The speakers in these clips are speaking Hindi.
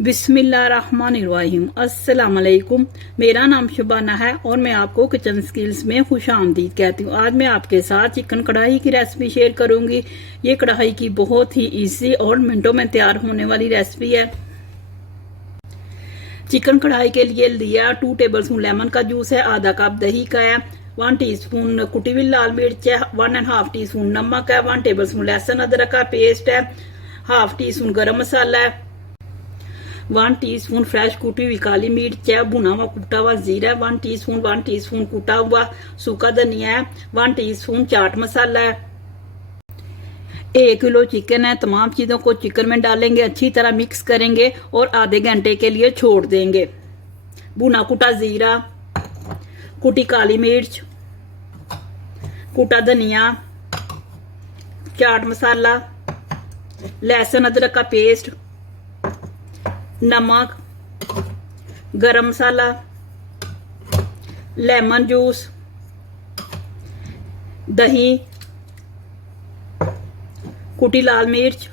बिस्मिल्लाहिर्रहमानिर्रहीम। अस्सलाम वालेकुम। मेरा नाम शुबाना है और मैं आपको किचन स्किल्स में खुश आमदीद कहती हूँ। आज मैं आपके साथ चिकन कढ़ाई की रेसिपी शेयर करूँगी। ये कढ़ाई की बहुत ही इजी और मिनटों में तैयार होने वाली रेसिपी है। चिकन कढ़ाई के लिए लिया 2 टेबलस्पून लेमन का जूस है, आधा कप दही का है, 1 टीस्पून कुटी हुई लाल मिर्च है, 1.5 टीस्पून नमक है, 1 टेबलस्पून लहसुन अदरक का पेस्ट है, हाफ टीस्पून गरम मसाला है, 1 टीस्पून फ्रेश कुटी हुई काली मिर्च है, भुना हुआ कुटा हुआ जीरा, 1 टीस्पून कुटा हुआ सूखा धनिया है, 1 टीस्पून चाट मसाला है। 1 किलो चिकन है। तमाम चीज़ों को चिकन में डालेंगे, अच्छी तरह मिक्स करेंगे और आधे घंटे के लिए छोड़ देंगे। भुना कुटा जीरा, कुटी काली मिर्च, कुटा धनिया, चाट मसाला, लहसुन अदरक का पेस्ट, नमक, गरम मसाला, लेमन जूस, दही, कुटी लाल मिर्च,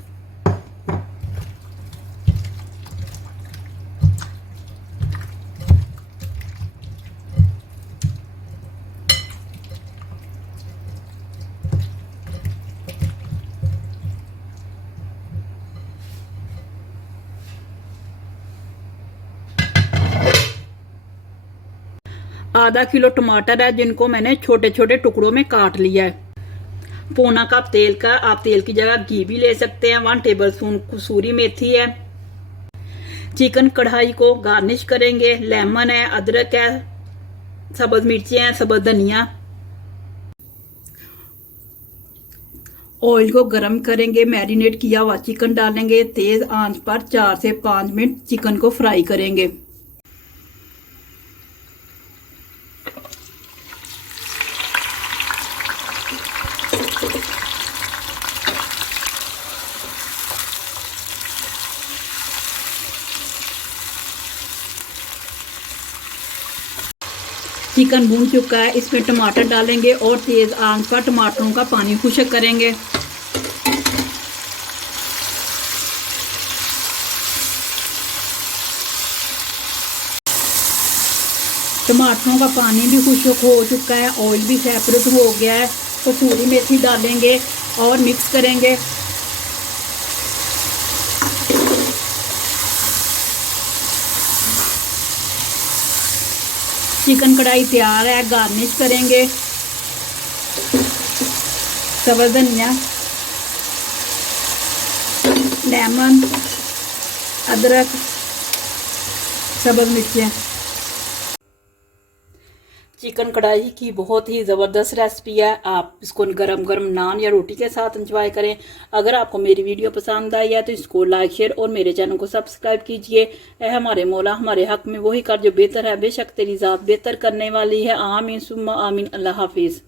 आधा किलो टमाटर है जिनको मैंने छोटे छोटे टुकड़ों में काट लिया है। पौना कप तेल का, आप तेल की जगह घी भी ले सकते हैं। 1 टेबलस्पून कसूरी मेथी है। चिकन कढ़ाई को गार्निश करेंगे। लेमन है, अदरक है, सब्ज मिर्चें हैं, सब्ज धनिया। ऑयल को गरम करेंगे, मैरिनेट किया हुआ चिकन डालेंगे, तेज आंच पर 4 से 5 मिनट चिकन को फ्राई करेंगे। चिकन भून चुका है, इसमें टमाटर डालेंगे और तेज आंच पर टमाटरों का पानी खुश्क करेंगे। टमाटरों का पानी भी खुश्क हो चुका है, ऑयल भी सेपरेट हो गया है। कसूरी मेथी डालेंगे और मिक्स करेंगे। चिकन कढ़ाई तैयार है, गार्निश करेंगे। सब्ज धनिया, लेमन, अदरक, सब्ज मिर्चें। चिकन कढ़ाई की बहुत ही ज़बरदस्त रेसिपी है। आप इसको गरम गरम नान या रोटी के साथ एंजॉय करें। अगर आपको मेरी वीडियो पसंद आई है तो इसको लाइक शेयर और मेरे चैनल को सब्सक्राइब कीजिए। ए हमारे मौला हमारे हक में वही कर जो बेहतर है, बेशक तेरी ज़ात बेहतर करने वाली है। आमीन सुम्मा आमीन। अल्लाह हाफिज़।